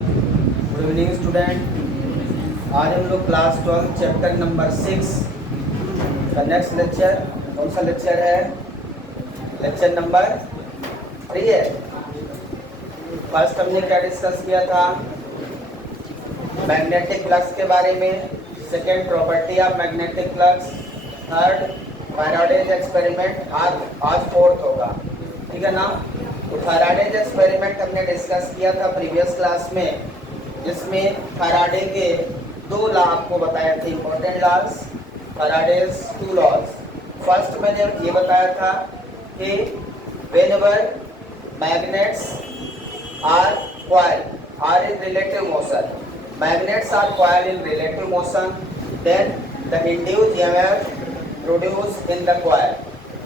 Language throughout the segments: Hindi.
Good evening student. आज हम लोग क्लास 12 चैप्टर नंबर 6 का नेक्स्ट लेक्चर, कौन सा लेक्चर है? लेक्चर नंबर 3 है। फर्स्ट हमने क्या डिस्कस किया था? मैग्नेटिक फ्लक्स के बारे में। Second, property of magnetic flux. Third, Faraday's experiment. आज फोर्थ होगा, ठीक है ना? तो फैराडेज एक्सपेरिमेंट हमने डिस्कस किया था प्रीवियस क्लास में, जिसमें फैराडे के दो लॉ आपको बताए थे, important laws, Faraday's two laws. First मैंने ये बताया था कि whenever magnets or coil are in relative motion, magnets or coil in relative motion, then the induced EMF produce in the coil.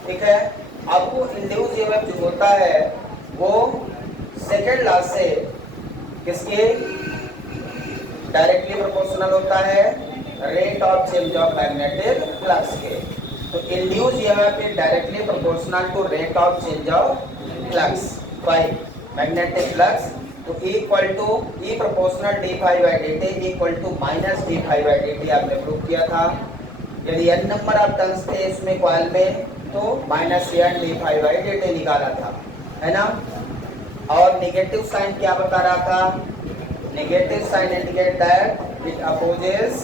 ठीक है। अब वो इंड्यूस्ड ईएमएफ जो होता है वो सेकेंड लॉ से किसके डायरेक्टली प्रोपोर्शनल होता है? Rate of change of magnetic flux के। तो induced EMF is directly proportional to rate of change of flux by magnetic flux. तो E equal to E proportional d phi by d t equal to minus d phi by d t आपने प्रूव किया था। यदि n नंबर ऑफ टर्न्स थे इसमें कॉइल में तो minus n d phi by d t निकाला था, है ना? और नेगेटिव साइन क्या बता रहा था? Negative sign indicate that it opposes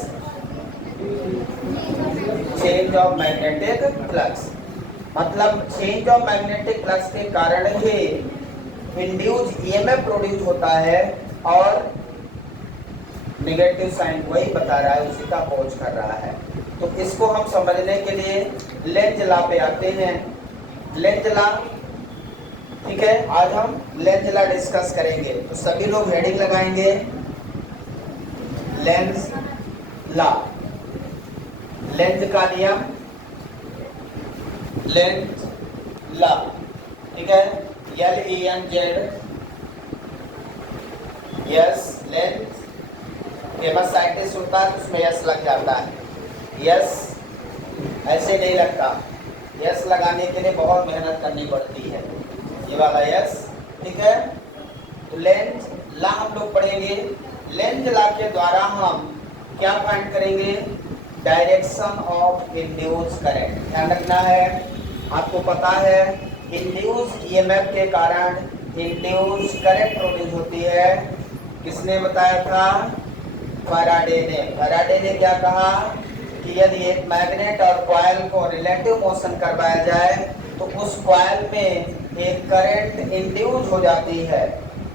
change of magnetic flux। मतलब चेंज ऑफ मैग्नेटिक फ्लक्स के कारण ही इंड्यूस्ड ईएमएफ प्रोड्यूस होता है, और नेगेटिव साइन वही बता रहा है, उसी का अपोज कर रहा है। तो इसको हम समझने के लिए लेंज लॉ पे आते हैं। लेंज लॉ, ठीक है, आज हम लेंज लॉ डिस्कस करेंगे। तो सभी लोग हेडिंग लगाएंगे लेंज लॉ, लेंज का नियम, लेंज लॉ, ठीक है। LENZ, yes, length. Famous scientist होता है तो उसमें यस लग जाता है। यस ऐसे नहीं लगता, यस लगाने के लिए बहुत मेहनत करनी पड़ती है, ये वाला यस, ठीक है। तो लेंज लॉ हम लोग पढ़ेंगे। लेंज लॉ के द्वारा हम क्या फाइंड करेंगे? Direction of induced current. ध्यान रखना है, आपको पता है इंड्यूस्ड ईएमएफ के कारण इंड्यूस्ड करंट प्रोड्यूस होती है। किसने बताया था? फैराडे ने। फैराडे ने क्या कहा कि यदि एक मैग्नेट और कॉइल को रिलेटिव मोशन करवाया जाए तो उस कॉइल में एक करंट इंड्यूस हो जाती है,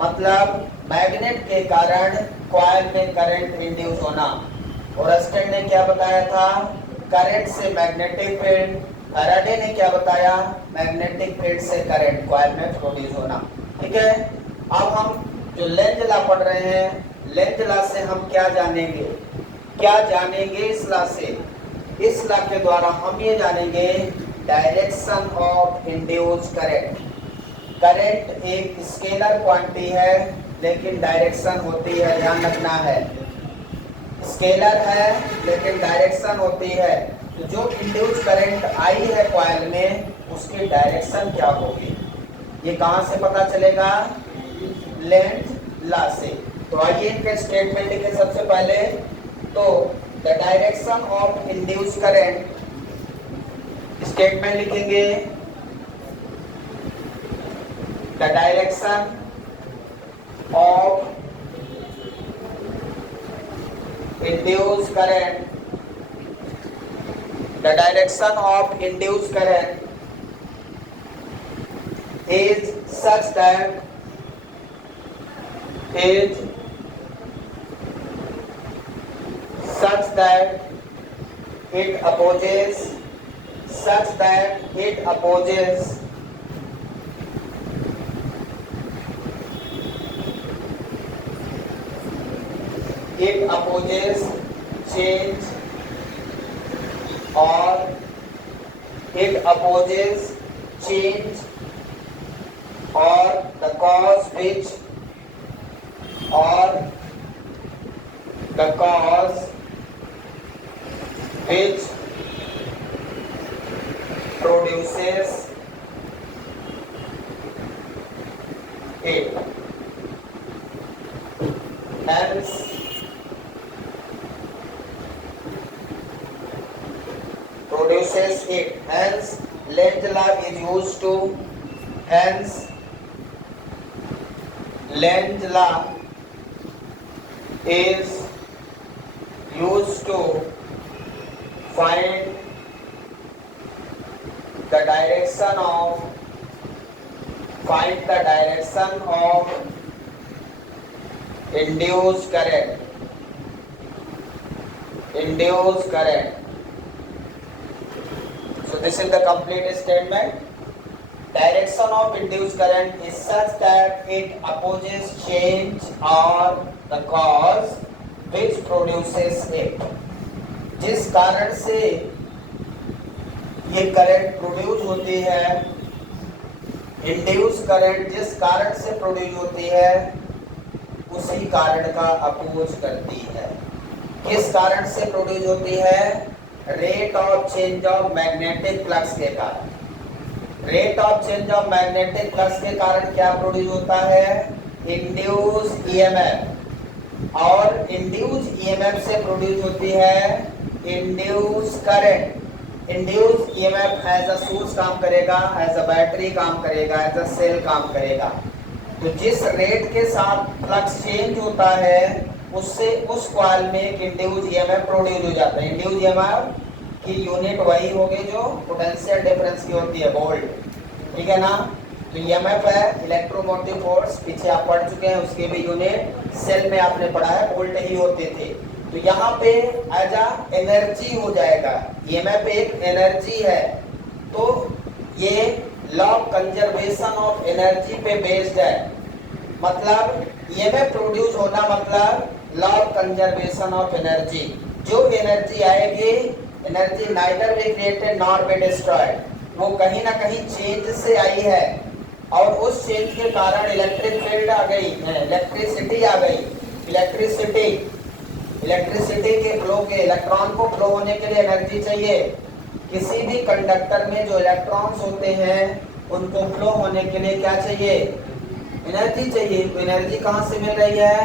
मतलब मैग्नेट के कारण कॉइल में करंट इंड्यूस होना। और अस्टन ने क्या बताया था? करंट से मैग्नेटिक फील्ड। फैराडे ने क्या बताया? मैग्नेटिक फील्ड से करंट कॉइल में प्रोड्यूस होना। ठीक है। अब हम जो लेंज लॉ पढ़ रहे हैं, लेंज लॉ से हम क्या जानेंगे? क्या जानेंगे इस लॉ से? इस लॉ के द्वारा हम ये जानेंगे direction of induced current. Current एक स्केलर क्वांटिटी है लेकिन डायरेक्शन होती है, ध्यान रखना है। स्केलर है लेकिन डायरेक्शन होती है। तो जो इंड्यूस्ड करंट आई है कॉइल में उसकी डायरेक्शन क्या होगी, ये कहां से पता चलेगा? लेंज लॉ से। तो आइए इनके स्टेटमेंट लिखें सबसे पहले। तो the direction of induced current, statement लिखेंगे the direction of induced current, the direction of induced current is such that it opposes change, or it opposes change or the cause which produces it। hence produces it. Hence Lenz law is used to, hence Lenz law is used to find the direction of induced current. So this is the complete statement. Direction of induced current is such that it opposes change or the cause which produces it. जिस कारण से ये करंट प्रोड्यूस होती है, इंड्यूस करंट जिस कारण से प्रोड्यूस होती है उसी कारण का अपोज करती है। किस कारण से प्रोड्यूस होती है? Rate of change of magnetic flux के कारण। Rate of change of magnetic flux के कारण क्या प्रोड्यूस होता है? Induce EMF. और इंड्यूस ईएमएफ से प्रोड्यूस होती है induce current. Induce EMF as a source काम करेगा, एज अ बैटरी काम करेगा, एज अ सेल काम करेगा। तो जिस रेट के साथ फ्लक्स चेंज होता है उससे उस कॉइल में एक इंड्यूस ईएमएफ प्रोड्यूस हो जाता है। इंड्यूस ईएमएफ की यूनिट वही होगी जो पोटेंशियल डिफरेंस की होती है, वोल्ट। ठीक है ना? तो ईएमएफ है इलेक्ट्रोमोटिव फोर्स, पीछे आप पढ़ चुके हैं, उसके भी यूनिट सेल में आपने पढ़ा है, वोल्ट ही होते थे। तो यहाँ पे एज अ एनर्जी हो जाएगा। ईएमएफ एक एनर्जी है, तो ये law of conservation of energy पे बेस्ड है। मतलब ईएमएफ प्रोड्यूस होना मतलब law of conservation of energy. जो एनर्जी आएगी, energy neither be created nor be destroyed, वो कहीं ना कहीं चेंज से आई है और उस चेंज के कारण इलेक्ट्रिक फील्ड आ गई, इलेक्ट्रिसिटी आ गई। इलेक्ट्रिसिटी के फ्लो के इलेक्ट्रॉन को फ्लो होने के लिए एनर्जी चाहिए। किसी भी कंडक्टर में जो इलेक्ट्रॉन्स होते हैं उनको फ्लो होने के लिए क्या चाहिए? एनर्जी चाहिए। तो एनर्जी कहाँ से मिल रही है?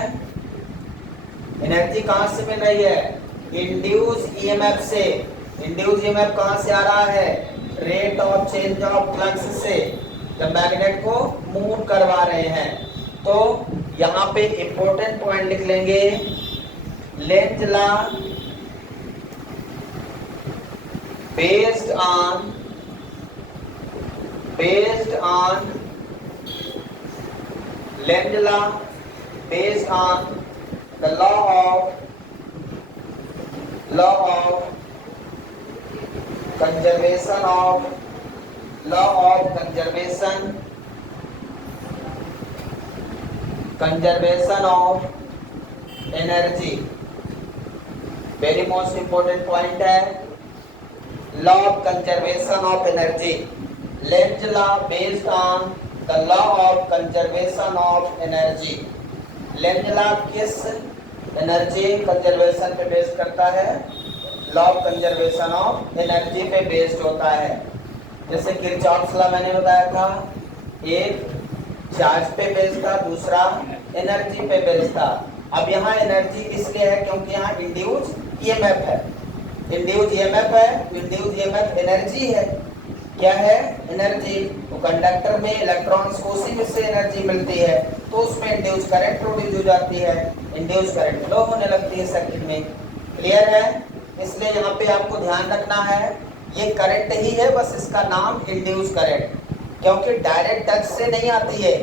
एनर्जी कहाँ से मिल रही है? इंड्यूस ईएमएफ से। इंड्यूस ईएमएफ कहाँ से आ रहा है? Rate of change of flux से, जब मैग्नेट को मूव करवा रहे हैं। तो यहाँ पे इंपॉर्टेंट पॉइंट लिख लेंगे। Lenz law based on Lenz law based on the law of conservation of energy। Very most important point है law of conservation of energy। Lenz law based on the law of conservation of energy। Lenz law किस एनर्जी कंजर्वेशन पे बेस्ड करता है? Law of conservation of energy पे बेस्ड होता है। जैसे किरचॉफ्स लॉ मैंने बताया था, एक चार्ज पे बेस्ड था, दूसरा एनर्जी पे बेस्ड था। अब यहाँ एनर्जी इसलिए है क्योंकि यहाँ इंड्यूस ईएमएफ है। इंड्यूस ईएमएफ है, इंड्यूस ईएमएफ एनर्जी है। क्या है? एनर्जी। तो कंडक्टर में इलेक्ट्रॉन्स को उसी में से एनर्जी मिलती है, तो उसमें इंड्यूस करंट प्रोड्यूस हो जाती है, इंड्यूस करंट फ्लो होने लगती है सर्किट में। क्लियर है? इसलिए यहाँ पे आपको ध्यान रखना है, ये करंट ही है, बस इसका नाम इंड्यूस करंट, क्योंकि डायरेक्ट टच से नहीं आती है।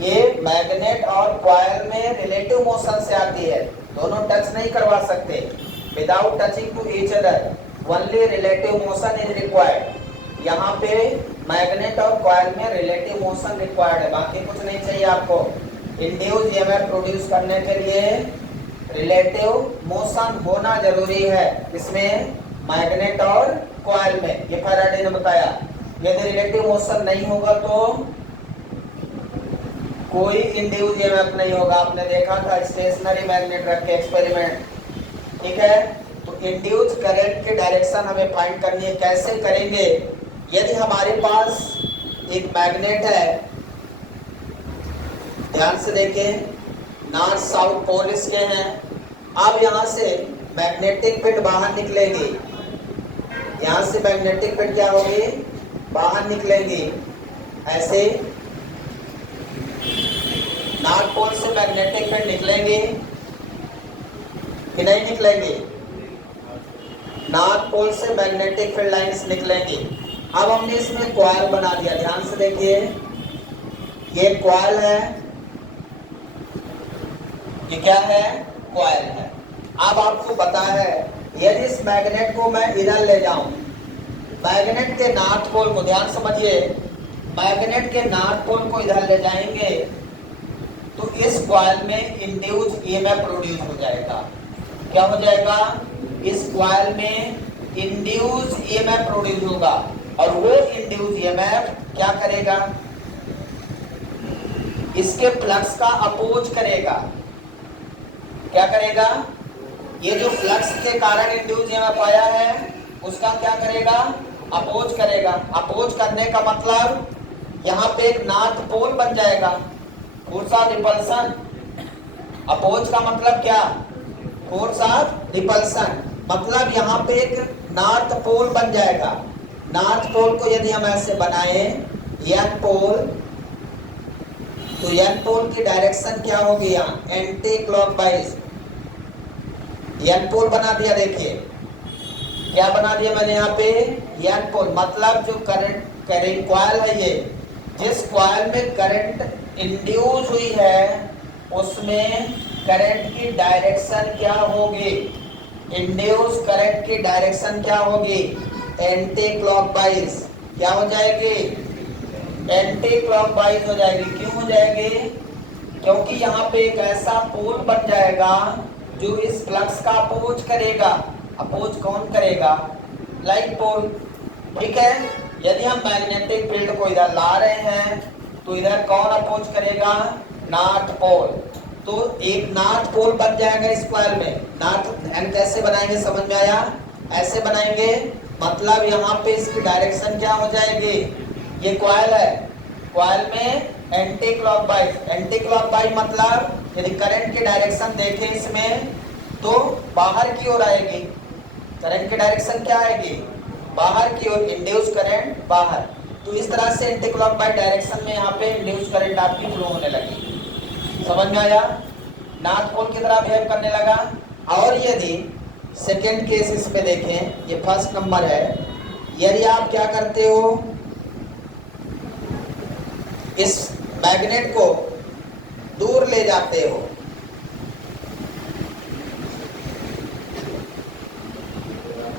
ये मैग्नेट और कॉइल में रिलेटिव मोशन से आती है, दोनों टच नहीं करवा सकते। Without touching to each other only relative motion is required. यहाँ पे मैग्नेट और कॉइल में रिलेटिव मोशन रिक्वायर्ड है, बाकी कुछ नहीं चाहिए आपको। इंड्यूस ईएमएफ प्रोड्यूस करने के लिए रिलेटिव मोशन होना जरूरी है, इसमें मैग्नेट और कॉइल में। ये फैराडे ने बताया। यदि रिलेटिव मोशन नहीं होगा तो कोई इंड्यूस ईएमएफ नहीं होगा। आपने देखा था स्टेशनरी मैग्नेट रख के एक्सपेरिमेंट, ठीक है। तो इंड्यूस करंट की डायरेक्शन हमें फाइंड करनी है। कैसे करेंगे? यदि हमारे पास एक मैग्नेट है, ध्यान से देखें, नॉर्थ साउथ पोल इसके हैं। अब यहाँ से मैग्नेटिक फील्ड बाहर निकलेगी, यहाँ से मैग्नेटिक फील्ड क्या होगी, बाहर निकलेगी। ऐसे नॉर्थ पोल से मैग्नेटिक फील्ड निकलेंगे कि नहीं निकलेंगे, नॉर्थ पोल से मैग्नेटिक फील्ड लाइंस निकलेंगी। अब हमने इसमें कॉइल बना दिया, ध्यान से देखिए, ये कॉइल है, ये क्या है, कॉइल है। अब आपको पता है यदि इस मैग्नेट को मैं इधर ले जाऊं, मैग्नेट के नॉर्थ पोल को, ध्यान समझिए, मैग्नेट के नॉर्थ पोल को इधर ले जाएंगे तो इस कॉइल में इंड्यूस ईएमएफ प्रोड्यूस हो जाएगा। क्या हो जाएगा, इस कॉइल में इंड्यूस ईएमएफ प्रोड्यूस होगा और वो इंड्यूस ईएमएफ क्या करेगा, इसके फ्लक्स का अपोज करेगा। क्या करेगा, ये जो फ्लक्स के कारण इंड्यूस ईएमएफ आया है उसका क्या करेगा, अपोज करेगा। अपोज करने का मतलब यहाँ पे एक नॉर्थ पोल बन जाएगा, फोर्स ऑफ रिपल्सन। अपोज का मतलब क्या, फोर्स ऑफ रिपल्सन, मतलब यहाँ पे एक नॉर्थ पोल बन जाएगा। नॉर्थ पोल को यदि हम ऐसे बनाए एन पोल, तो एन पोल की डायरेक्शन क्या होगी, यहाँ एंटी क्लॉकवाइज। एन पोल बना दिया, देखिए क्या बना दिया मैंने यहाँ पे, एन पोल, मतलब जो करंट कॉइल है, ये जिस कॉइल में करंट इंड्यूस हुई है उसमें करंट की डायरेक्शन क्या होगी, इंड्यूस करंट की डायरेक्शन क्या होगी, एंटी क्लॉकवाइज। क्या हो जाएगी, एंटी क्लॉकवाइज हो जाएगी। क्यों हो जाएगी, क्योंकि यहाँ पे एक ऐसा पोल बन जाएगा जो इस फ्लक्स का अपोज करेगा। अपोज कौन करेगा, लाइक पोल। ठीक है, यदि हम मैग्नेटिक फील्ड को इधर ला रहे हैं तो इधर कौन अपोज करेगा, नॉर्थ पोल। तो एक नॉर्थ पोल बन जाएगा इस कॉइल में। नॉर्थ एंड कैसे बनाएंगे, समझ में आया, ऐसे बनाएंगे, मतलब यहाँ पे इसकी डायरेक्शन क्या हो जाएगी, ये कॉइल है, कॉइल में एंटी क्लॉकवाइज। एंटी क्लॉकवाइज मतलब यदि करंट की डायरेक्शन देखें इसमें तो बाहर की ओर आएगी। करंट की डायरेक्शन क्या आएगी, बाहर की ओर, इंड्यूस करंट बाहर। तो इस तरह से एंटी क्लॉकवाइज डायरेक्शन में यहाँ पे इंड्यूस करंट आपकी फ्लो होने लगी। समझ में आया, नॉर्थ पोल की तरह बिहेव करने लगा। और यदि सेकेंड केस इसमें देखें, ये फर्स्ट नंबर है, यदि आप क्या करते हो, इस मैग्नेट को दूर ले जाते हो,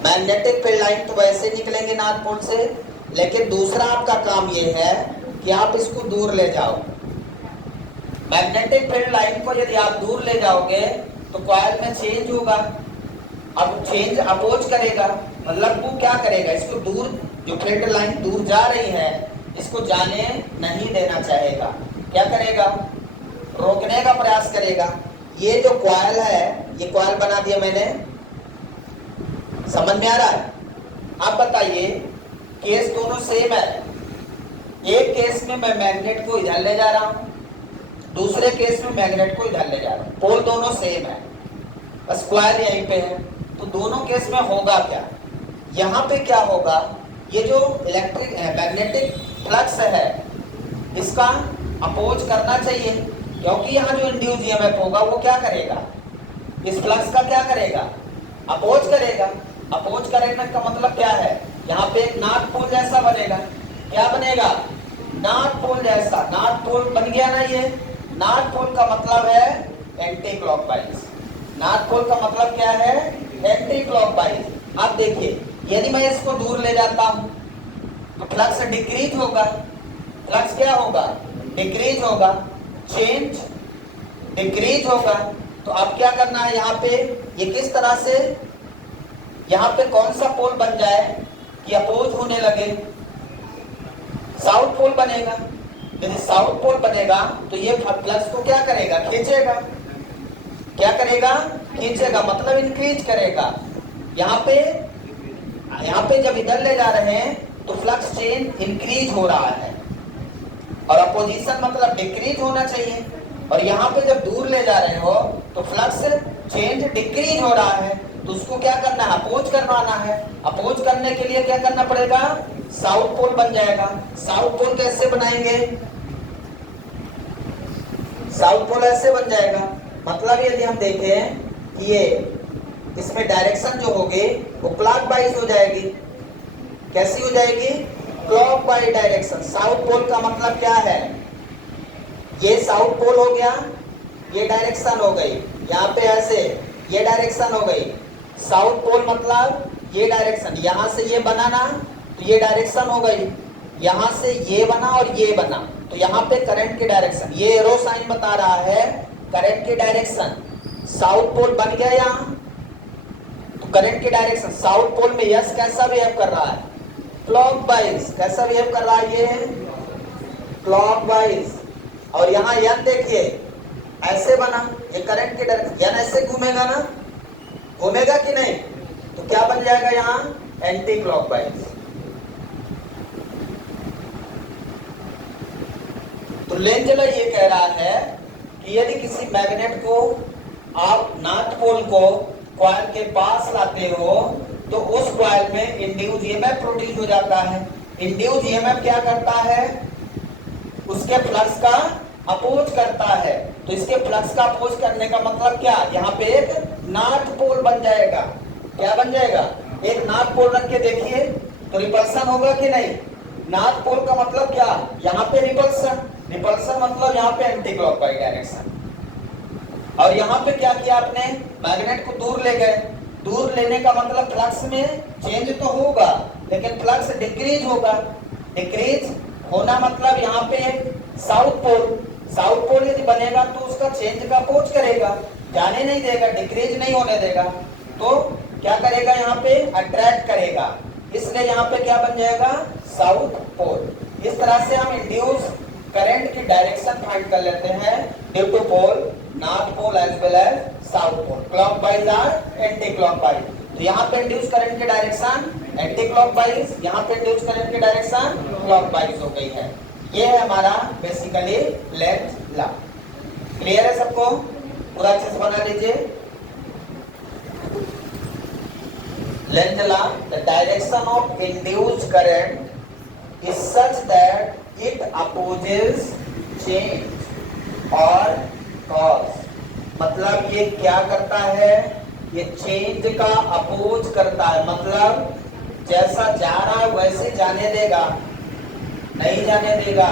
मैग्नेटिक फील्ड लाइन तो वैसे निकलेंगे नॉर्थ पोल से, लेकिन दूसरा आपका काम ये है कि आप इसको दूर ले जाओ। मैग्नेटिक फील्ड लाइन को यदि आप दूर ले जाओगे तो कॉइल में चेंज होगा। अब चेंज अपोज करेगा, मतलब वो क्या करेगा, इसको दूर, जो फील्ड लाइन दूर जा रही है इसको जाने नहीं देना चाहेगा। क्या करेगा, रोकने का प्रयास करेगा। ये जो कॉइल है, ये कॉइल बना दिया मैंने, समझ में आ रहा है। आप बताइए, केस दोनों सेम है। एक केस में मैं मैग्नेट को इधर ले जा रहा हूं, दूसरे केस में मैग्नेट को इधर ले जा रहा हूं, पोल दोनों सेम है, बस कॉइल यहीं पे है। तो दोनों केस में होगा क्या, यहाँ पे क्या होगा, ये जो इलेक्ट्रिक मैग्नेटिक फ्लक्स है इसका अपोज करना चाहिए, क्योंकि यहाँ जो इंड्यूस ईएमएफ होगा वो क्या करेगा, इस फ्लक्स का क्या करेगा, अपोज करेगा। अपोज करने का मतलब क्या है, यहाँ पे एक नॉर्थ पोल जैसा बनेगा। क्या बनेगा, नॉर्थ पोल जैसा। नॉर्थ पोल बन गया ना, ये नॉर्थ पोल का मतलब है एंटी क्लॉकवाइज। नॉर्थ पोल का मतलब क्या है, एंटी क्लॉकवाइज। अब देखिए, यदि मैं इसको दूर ले जाता हूं तो फ्लक्स डिक्रीज होगा। फ्लक्स क्या होगा, डिक्रीज होगा, चेंज डिक्रीज होगा। तो अब क्या करना है, यहाँ पे ये किस तरह से, यहाँ पे कौन सा पोल बन जाए कि अपोज होने लगे, साउथ पोल बनेगा। यदि साउथ पोल बनेगा तो ये फ्लक्स को क्या करेगा, खींचेगा। क्या करेगा, खींचेगा, मतलब इंक्रीज करेगा। यहाँ पे जब इधर ले जा रहे हैं तो फ्लक्स चेंज इंक्रीज हो रहा है, और अपोजिशन मतलब डिक्रीज होना चाहिए। और यहाँ पे जब दूर ले जा रहे हो तो फ्लक्स चेंज डिक्रीज हो रहा है, तो उसको क्या करना है, अपोज करवाना है। अपोज करने के लिए क्या करना पड़ेगा, साउथ पोल बन जाएगा। साउथ पोल कैसे बनाएंगे, साउथ पोल ऐसे बन जाएगा, मतलब यदि हम देखें कि ये इसमें डायरेक्शन जो होगी वो क्लॉकवाइज हो जाएगी। कैसी हो जाएगी, क्लॉकवाइज डायरेक्शन। साउथ पोल का मतलब क्या है, ये साउथ पोल हो गया, ये डायरेक्शन हो गई, यहाँ पे ऐसे ये डायरेक्शन हो गई। साउथ पोल मतलब ये डायरेक्शन, यहाँ से ये बना ना तो ये डायरेक्शन हो गई, यहाँ से ये बना और ये बना, तो यहाँ पे करंट की डायरेक्शन, ये एरो साइन बता रहा है करंट की डायरेक्शन। साउथ पोल बन गया यहाँ, तो करंट की डायरेक्शन साउथ पोल में यस कैसा बिहेव कर रहा है, क्लॉकवाइज। कैसा बिहेव कर रहा है, ये क्लॉकवाइज। और यहाँ यन देखिए ऐसे बना, ये करंट की डायरेक्शन, यन ऐसे घूमेगा ना, घूमेगा कि नहीं, तो क्या बन जाएगा यहाँ, एंटी क्लॉकवाइज। तो लेंजला ये कह रहा है कि यदि किसी मैग्नेट को आप नॉर्थ पोल को कॉइल के पास लाते हो तो उस कॉइल में इंड्यूस ईएमएफ प्रोड्यूस हो जाता है। इंड्यूस ईएमएफ क्या करता है, उसके फ्लक्स का अपोज करता है। तो इसके फ्लक्स का अपोज करने का मतलब क्या, यहाँ पे एक नॉर्थ पोल बन जाएगा। क्या बन जाएगा, एक नॉर्थ पोल रख के देखिए तो रिपल्सन होगा कि नहीं। नॉर्थ पोल का मतलब क्या, यहाँ पे रिपल्सन, रिपल्सन मतलब यहाँ पे एंटी क्लॉकवाइज डायरेक्शन। और यहाँ पे क्या किया आपने, मैग्नेट को दूर ले गए। दूर लेने का मतलब फ्लक्स में चेंज तो होगा लेकिन फ्लक्स डिक्रीज होगा। डिक्रीज होना मतलब यहाँ पे साउथ पोल, साउथ पोल यदि बनेगा तो उसका चेंज का अपोज करेगा, जाने नहीं देगा, डिक्रीज नहीं होने देगा, तो क्या करेगा, यहाँ पे अट्रैक्ट करेगा। इसलिए यहाँ पे क्या बन जाएगा, साउथ पोल। इस तरह से हम इंड्यूस करंट की डायरेक्शन फाइंड कर लेते हैं due to pole, north pole as well as south pole, clockwise और एंटी क्लॉकवाइज। तो यहाँ पे इंड्यूस करंट की डायरेक्शन एंटी क्लॉकवाइज, यहाँ पे इंड्यूस करंट की डायरेक्शन क्लॉकवाइज हो गई है। ये है हमारा बेसिकली लेंज लॉ। क्लियर है सबको, पूरा अच्छे से बना लीजिए। Lenz law, the direction of induced current is such that it opposes change or cause। मतलब ये क्या करता है, ये चेंज का अपोज करता है, मतलब जैसा जा रहा है वैसे जाने देगा, नहीं जाने देगा,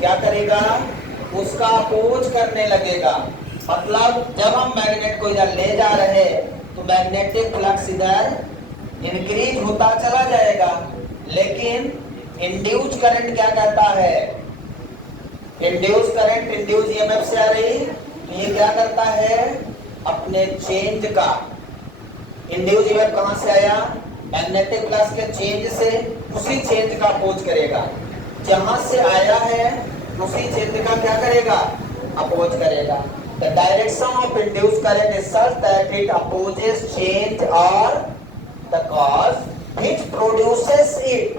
क्या करेगा, उसका अपोज करने लगेगा। मतलब जब हम मैग्नेट को इधर ले जा रहे हैं तो मैग्नेटिक फ्लक्स इधर इंक्रीज होता चला जाएगा, लेकिन इंड्यूस करंट क्या कहता है, इंड्यूस करंट इंड्यूस ईएमएफ से आ रही, तो ये क्या करता है, अपने चेंज का, इंड्यूस ईएमएफ कहां से आया, मैग्नेटिक फ्लक्स के चेंज से, उसी चेंज का अपोज करेगा। जहां से आया है उसी चेंज का क्या करेगा, अपोज करेगा। The direction of induced current is such that it opposes change or the cause which produces it।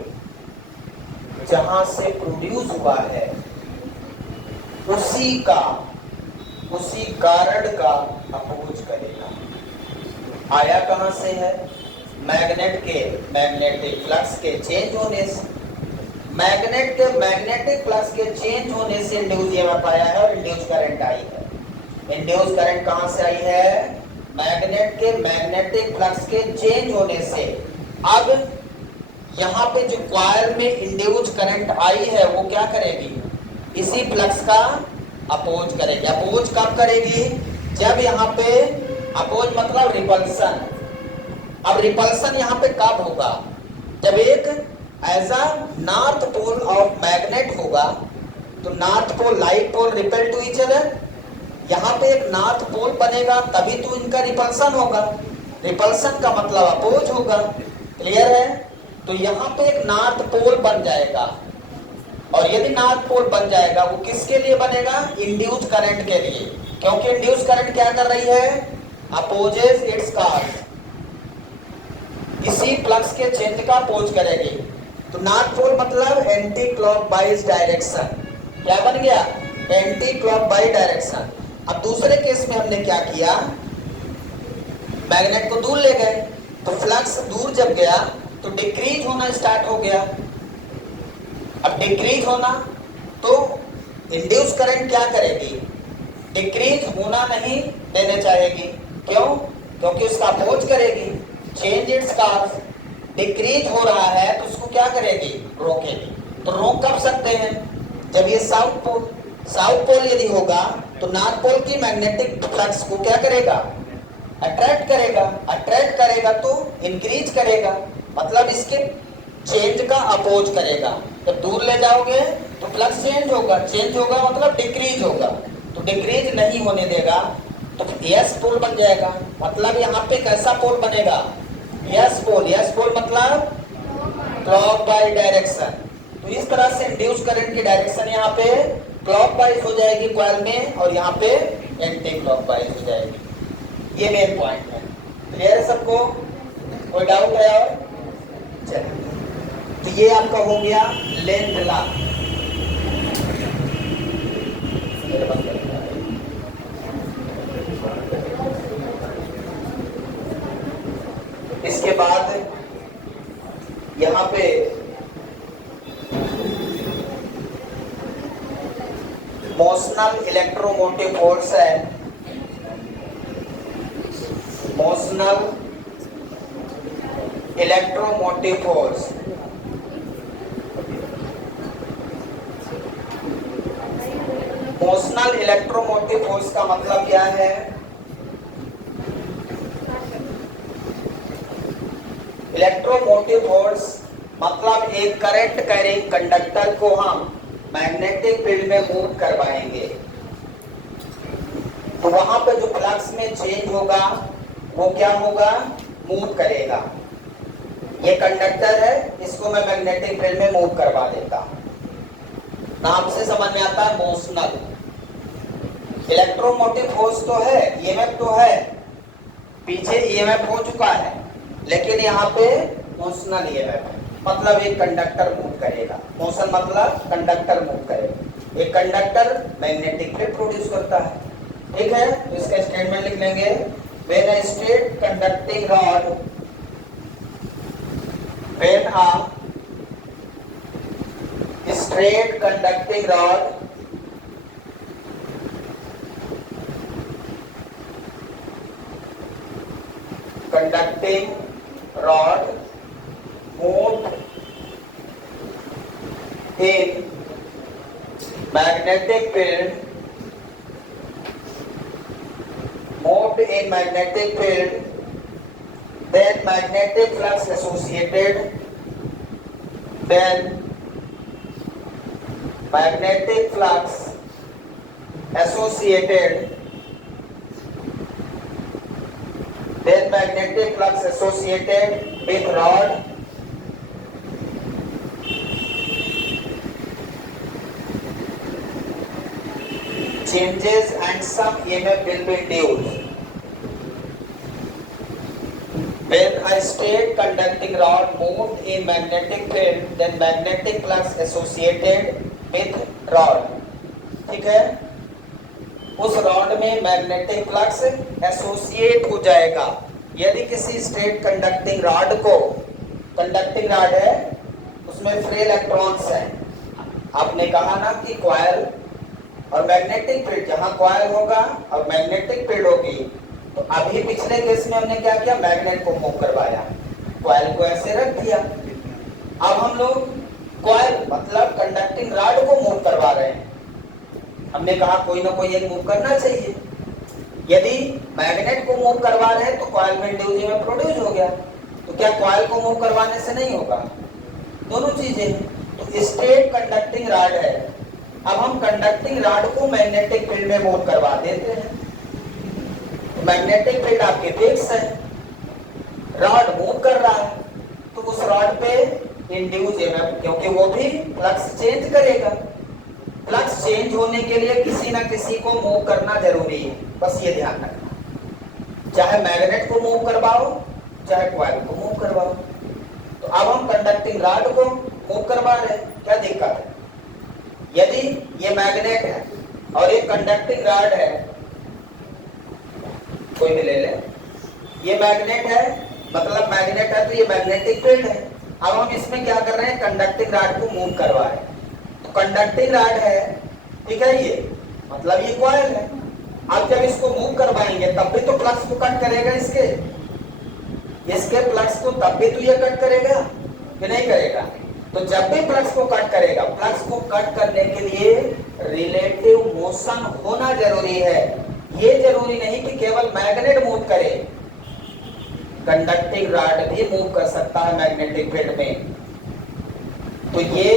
जहां से प्रोड्यूस हुआ है उसी का, उसी कारण का अपोज करेगा। आया कहां से है, मैग्नेट के मैग्नेटिक फ्लक्स के चेंज होने से। मैग्नेट के मैग्नेटिक फ्लक्स के चेंज होने से इंड्यूस ईएमएफ आया है और इंड्यूस करंट आई है। इंड्यूस करंट कहां से आई है, मैग्नेट के मैग्नेटिक फ्लक्स के चेंज होने से। अब यहाँ पे जो कॉइल में इंड्यूस करंट आई है वो क्या करेगी, इसी फ्लक्स का अपोज करेगी। अपोज कब करेगी, जब यहाँ पे अपोज मतलब रिपल्सन। अब रिपल्सन यहाँ पे कब होगा, जब एक as a north pole of magnet होगा, तो north pole like pole repel to each other, यहाँ पे एक नॉर्थ पोल बनेगा तभी तो इनका रिपल्सन होगा। रिपल्सन का मतलब अपोज होगा। क्लियर है, तो यहाँ पे एक नॉर्थ पोल बन जाएगा, और यदि नॉर्थ पोल बन जाएगा वो किसके लिए बनेगा, इंड्यूस करंट के लिए, क्योंकि इंड्यूस करंट क्या कर रही है, अपोजेस इट्स कॉज, इसी फ्लक्स के चेंज का अपोज करेगी। तो नॉर्थ पोल मतलब एंटी क्लॉकवाइज डायरेक्शन। क्या बन गया, एंटी क्लॉक बाई डायरेक्शन। अब दूसरे केस में हमने क्या किया, मैग्नेट को दूर ले गए, तो फ्लक्स दूर जब गया तो डिक्रीज होना स्टार्ट हो गया। अब डिक्रीज होना तो इंड्यूस करंट क्या करेगी, डिक्रीज होना नहीं देने चाहेगी। क्यों? क्योंकि उसका अपोज करेगी, चेंज इट्स कोर्स। डिक्रीज हो रहा है तो उसको क्या करेगी, रोकेगी। तो रोक कब सकते हैं, जब ये साउथ पोल यदि होगा तो नॉर्थ पोल की मैग्नेटिक फ्लक्स को क्या करेगा, अट्रैक्ट करेगा। अट्रैक्ट करेगा तो इंक्रीज करेगा, मतलब इसके चेंज का अपोज करेगा। जब दूर ले जाओगे तो फ्लक्स चेंज होगा, चेंज होगा मतलब डिक्रीज होगा, तो डिक्रीज नहीं होने देगा तो यस पोल बन जाएगा। मतलब यहाँ पे कैसा पोल बनेगा, यस पोल। यस पोल मतलब क्लॉक बाई डायरेक्शन। तो इस तरह से इंड्यूस करंट की डायरेक्शन यहाँ पे क्लॉक वाइज हो जाएगी कॉइल में, और यहाँ पे एंटी क्लॉक वाइज हो जाएगी। ये मेन पॉइंट है। क्लियर है सबको, कोई डाउट है और? चलिए, तो ये आपका हो गया लेंथ लॉ। इसके बाद यहाँ पे मोशनल इलेक्ट्रोमोटिव फोर्स है। Motional electromotive force, motional electromotive force का मतलब क्या है, इलेक्ट्रोमोटिव फोर्स मतलब एक करंट कैरिंग कंडक्टर को हम मैग्नेटिक फील्ड में मूव करवाएंगे, तो वहां पे जो फ्लक्स में चेंज होगा वो क्या होगा, मूव करेगा। ये कंडक्टर है, इसको मैं मैग्नेटिक फील्ड में मूव करवा देता हूं। नाम से समझ में आता है मोशनल। इलेक्ट्रोमोटिव फोर्स तो है, ईएमएफ तो है, पीछे ईएमएफ हो चुका है, लेकिन यहाँ पे मोशनल ईएमएफ है, मतलब एक कंडक्टर मूव करेगा। मोशन मतलब कंडक्टर मूव करेगा। एक कंडक्टर मैग्नेटिक फील्ड प्रोड्यूस करता है, ठीक है। तो इसका स्टेटमेंट लिख लेंगे, when a straight conducting rod, when a straight conducting rod moved in magnetic field, then magnetic flux associated, then magnetic flux associated with rod changes and some EMF will be induced. When a straight conducting rod moved in magnetic field, then magnetic flux associated with rod. ठीक है, उस रॉड में मैग्नेटिक फ्लक्स एसोसिएट हो जाएगा। यदि किसी स्ट्रेट कंडक्टिंग रॉड को, कंडक्टिंग रॉड है उसमें फ्री इलेक्ट्रॉन्स हैं। आपने कहा ना कि कॉइल और मैग्नेटिक फील्ड, जहां कॉइल होगा और मैग्नेटिक फील्ड होगी, तो अभी पिछले केस में हमने क्या किया, मैग्नेट को मूव करवाया, कॉइल को ऐसे रख दिया। अब हम लोग कॉइल मतलब कंडक्टिंग रॉड को मूव करवा रहे हैं। हमने कहा कोई ना कोई एक मूव करना चाहिए। यदि मैग्नेट को मूव करवा रहे हैं तो कॉइल में इंड्यूस ईएमएफ प्रोड्यूस हो गया, तो क्या कॉइल को मूव करवाने से नहीं होगा? दोनों चीजें। तो स्ट्रेट कंडक्टिंग रॉड है, अब हम कंडक्टिंग रॉड को मैग्नेटिक फील्ड में मूव करवा देते हैं। तो मैग्नेटिक फील्ड आपके फिक्स है, रॉड मूव कर रहा है, तो उस रॉड पे इंड्यूस ईएमएफ, क्योंकि वो भी फ्लक्स चेंज करेगा। फ्लक्स चेंज होने के लिए किसी ना किसी को मूव करना जरूरी है, बस ये ध्यान रखना। चाहे मैग्नेट को मूव करवाओ, चाहे कॉइल को मूव करवाओ। तो अब हम कंडक्टिंग रॉड को मूव करवा रहे हैं, क्या दिक्कत है? यदि ये मैग्नेट है और एक कंडक्टिंग रॉड है, कोई भी ले ले, ये मैग्नेट है, मतलब मैग्नेट है तो ये मैग्नेटिक फील्ड है। अब हम इसमें क्या कर रहे हैं, कंडक्टिंग रॉड को मूव करवा रहे हैं। तो कंडक्टिंग रॉड है, ठीक है, ये मतलब ये कॉइल है। अब जब इसको मूव करवाएंगे तब भी तो फ्लक्स को कट करेगा, इसके फ्लक्स को तब भी तो ये कट करेगा कि नहीं करेगा। तो जब भी फ्लक्स को कट करेगा, फ्लक्स को कट करने के लिए रिलेटिव मोशन होना जरूरी है। ये जरूरी नहीं कि केवल मैग्नेट मूव करे, कंडक्टिंग रॉड भी मूव कर सकता है मैग्नेटिक फील्ड में। तो ये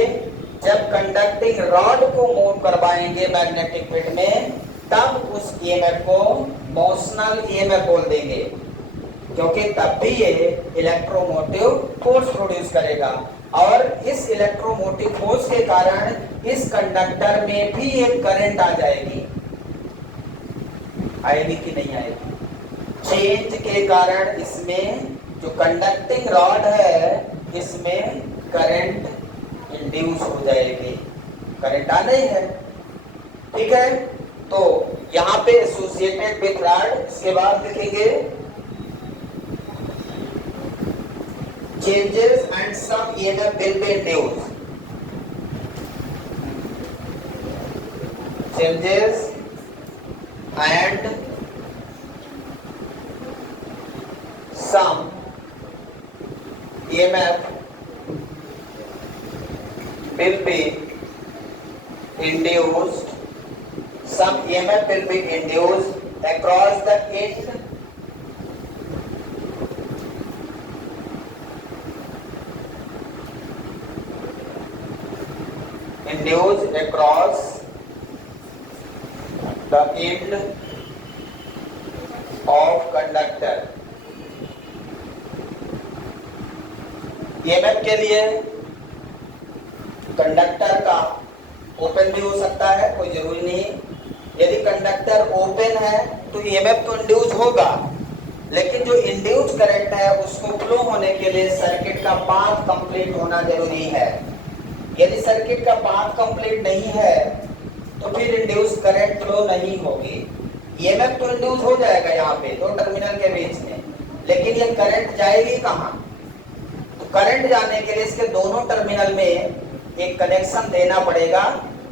जब कंडक्टिंग रॉड को मूव करवाएंगे मैग्नेटिक फील्ड में, तब उस ईएमएफ को मोशनल ईएमएफ बोल देंगे, क्योंकि तब भी ये इलेक्ट्रोमोटिव फोर्स प्रोड्यूस करेगा। और इस इलेक्ट्रोमोटिव फोर्स के कारण इस कंडक्टर में भी एक करंट आ जाएगी, आएगी कि नहीं आएगी। चेंज के कारण इसमें जो कंडक्टिंग रॉड है इसमें करंट इंड्यूस हो जाएगी, करंट आ नहीं है, ठीक है। तो यहाँ पे एसोसिएटेड विथ रॉड, इसके बाद लिखेंगे changes and some EMF will be induced. Changes and some EMF will be induced. Some EMF will be induced across the end induced across the end of conductor. EMF के लिए कंडक्टर का ओपन भी हो सकता है, कोई जरूरी नहीं। यदि कंडक्टर ओपन है तो EMF तो इंड्यूस होगा, लेकिन जो इंड्यूस करंट है उसको फ्लो होने के लिए सर्किट का पाथ कंप्लीट होना जरूरी है। यदि सर्किट का पाथ कंप्लीट नहीं है तो फिर इंड्यूस करंट फ्लो नहीं होगी। ईएमएफ तो इंड्यूस हो जाएगा यहाँ पे दो टर्मिनल के बीच में, लेकिन ये करंट जाएगी कहाँ? तो करंट जाने के लिए इसके दोनों टर्मिनल में एक कनेक्शन देना पड़ेगा,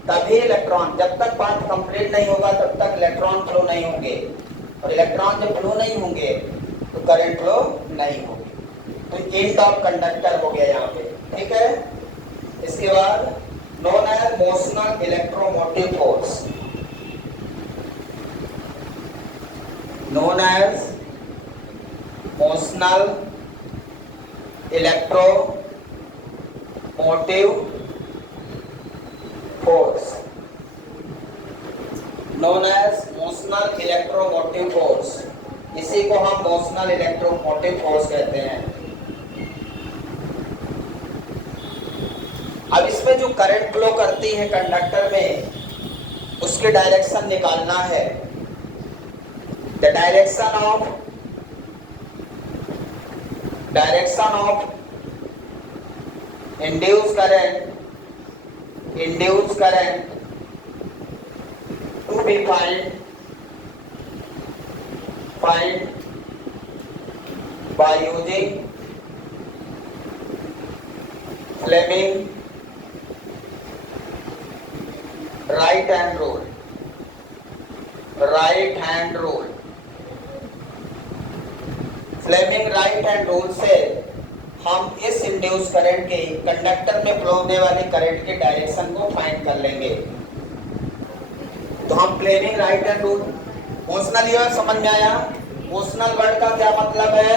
तभी इलेक्ट्रॉन, जब तक पाथ कंप्लीट नहीं होगा तब तक इलेक्ट्रॉन फ्लो नहीं होंगे, और इलेक्ट्रॉन जब फ्लो नहीं होंगे तो करंट फ्लो नहीं होगी। तो एंड ऑफ कंडक्टर हो गया यहाँ पे, ठीक है। इसके बाद known as motional electromotive force, known as motional electromotive force, known as motional electromotive force, इसी को हम मोशनल इलेक्ट्रोमोटिव फोर्स कहते हैं। अब इसमें जो करंट फ्लो करती है कंडक्टर में, उसके डायरेक्शन निकालना है। The direction of induce current to be find by using Fleming right hand rule। Fleming right hand rule से हम इस इंड्यूस करंट के कंडक्टर में फ्लो होने वाले करंट के डायरेक्शन को फाइंड कर लेंगे। तो हम Fleming right hand rule, motional ये समझ में आया। मोशनल वर्ड का क्या मतलब है?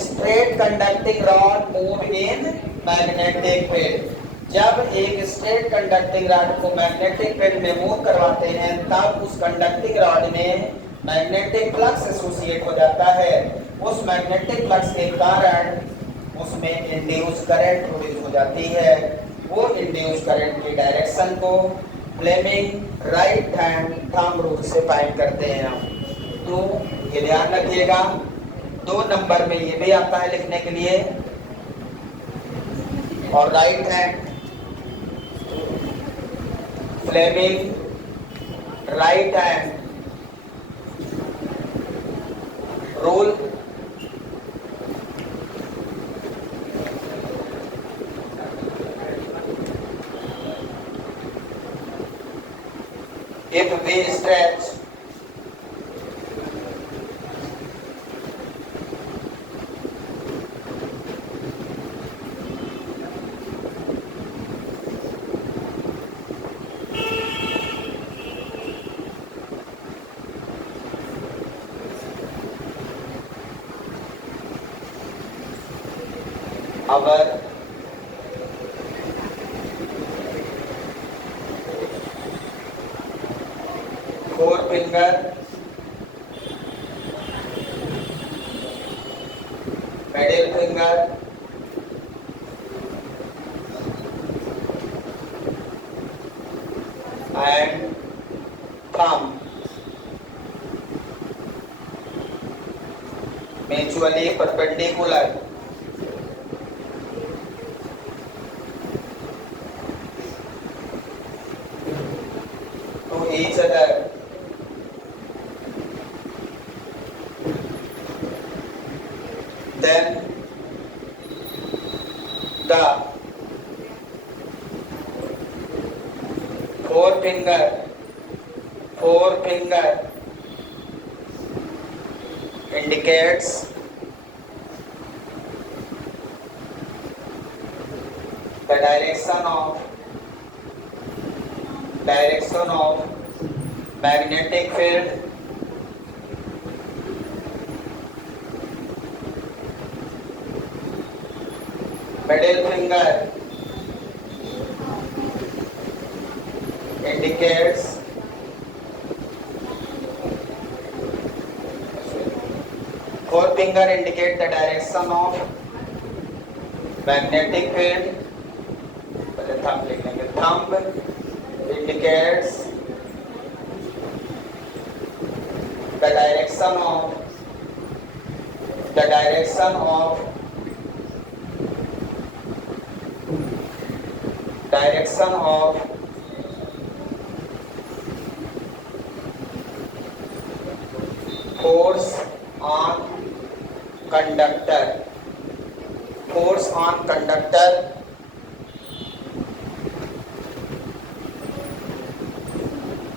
Straight conducting rod move in magnetic field. जब एक स्ट्रेट कंडक्टिंग रॉड को मैग्नेटिक फील्ड में मूव करवाते हैं तब उस कंडक्टिंग रॉड में मैग्नेटिक फ्लक्स एसोसिएट हो जाता है। उस मैग्नेटिक फ्लक्स के कारण उसमें इंड्यूस करंट प्रोड्यूस हो जाती है। वो इंड्यूस करंट की डायरेक्शन को Fleming right hand thumb rule से फाइंड करते हैं हम। तो ये ध्यान रखिएगा, 2 नंबर में ये भी आता है लिखने के लिए। और right hand Fleming right hand rule, if we stretch our forefinger, middle finger, and thumb mutually perpendicular to each other. Then the forefinger indicates the direction of magnetic field. Middle finger indicates forefinger indicates the direction of magnetic field. Thumb लिख लेंगे. Thumb indicates the direction of force on conductor.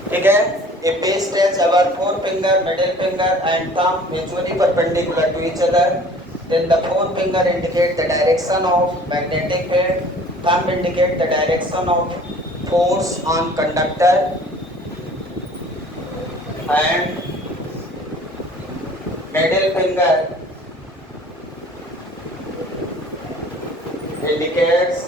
ठीक है. If we stretch our forefinger, middle finger and thumb mutually perpendicular to each other, then the forefinger indicates the direction of magnetic field, thumb indicates the direction of force on conductor, and middle finger indicates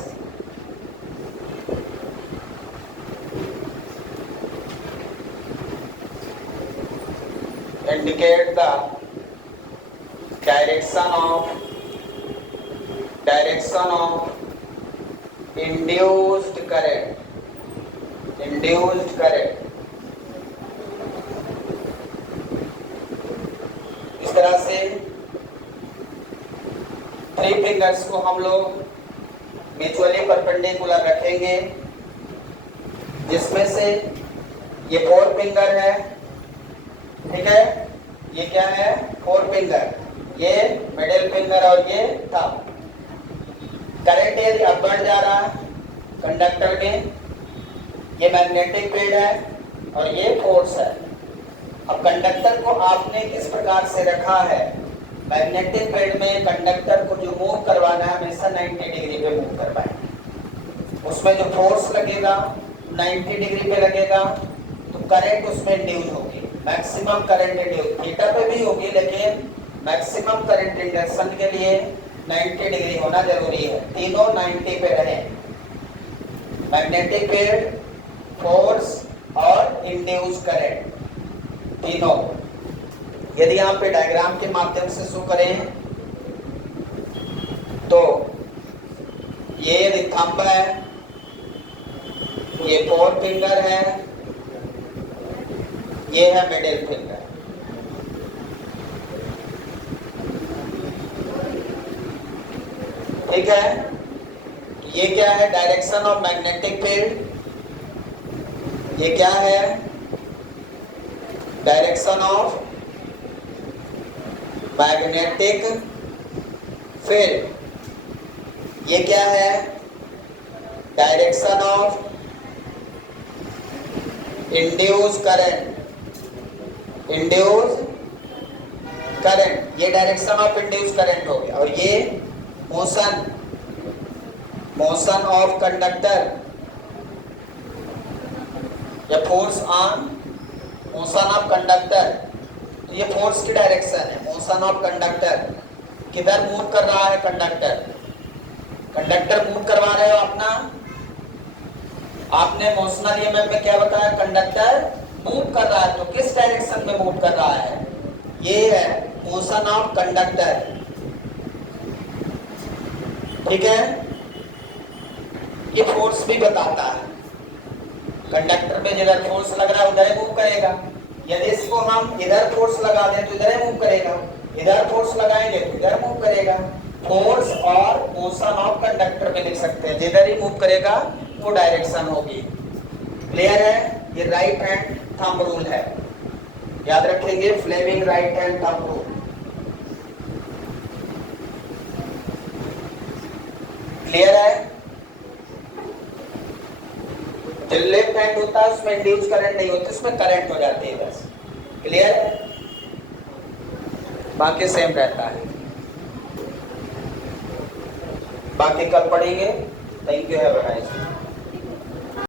the direction of induced current. इस तरह से थ्री फिंगर्स को हम लोग म्यूचुअली परपेंडिकुलर रखेंगे, जिसमें से ये फोर फिंगर है. ठीक है, ये क्या है? फोर फिंगर, ये मिडिल फिंगर और ये थंब. करंट यदि अब बढ़ जा रहा है कंडक्टर में, ये मैग्नेटिक फील्ड है और ये फोर्स है. अब कंडक्टर को आपने किस प्रकार से रखा है? मैग्नेटिक फील्ड में कंडक्टर को जो मूव करवाना है हमेशा 90 डिग्री पे मूव करवाएं. उसमें जो फोर्स लगेगा 90 डिग्री पे लगेगा, तो करंट उसमें इंड्यूस होगी. मैक्सिमम करंट इंड्यूस थीटा पे भी होगी, लेकिन मैक्सिमम करंट इंडक्शन के लिए 90 डिग्री होना जरूरी है. तीनों 90 पे रहे, मैग्नेटिक फील्ड, फोर्स और इंड्यूस करंट तीनों. यदि यहाँ पे डायग्राम के माध्यम से शो करें तो ये यदि थंब है, ये फोर फिंगर है, ये है मिडिल फिंगर. ठीक है, ये क्या है? Direction of magnetic field. ये क्या है? Direction of magnetic field. ये क्या है? Direction of induce current. Induce current, ये डायरेक्शन ऑफ इंड्यूस करंट हो गया। और ये मोशन, मोशन ऑफ कंडक्टर या force on motion of conductor. तो ये फोर्स की डायरेक्शन है, मोशन ऑफ कंडक्टर। किधर मूव कर रहा है कंडक्टर? कंडक्टर मूव करवा रहे हो अपना, आपने मोशनल ईएमएफ में क्या बताया? कंडक्टर मूव कर रहा है, तो किस डायरेक्शन में मूव कर रहा है? ये है मोशन ऑफ कंडक्टर। ठीक है, ये फोर्स भी बताता है। कंडक्टर पे जिधर फोर्स लग रहा है उधर मूव करेगा। यदि इसको हम इधर फोर्स लगा दें तो इधर मूव करेगा, इधर फोर्स लगाएंगे तो इधर मूव करेगा। फोर्स और मोशन ऑफ कंडक्टर में लिख सकते हैं, जिधर ही मूव करेगा वो डायरेक्शन होगी। क्लियर है? ये राइट हैंड थंब रूल है, याद रखेंगे, Fleming right hand thumb rule. Clear है? जो लेफ्ट हैंड होता है उसमें इंड्यूस करंट नहीं होती, उसमें करंट हो जाती है बस। क्लियर? बाकी सेम रहता है। बाकी कल पढ़ेंगे। Thank you, have a nice day.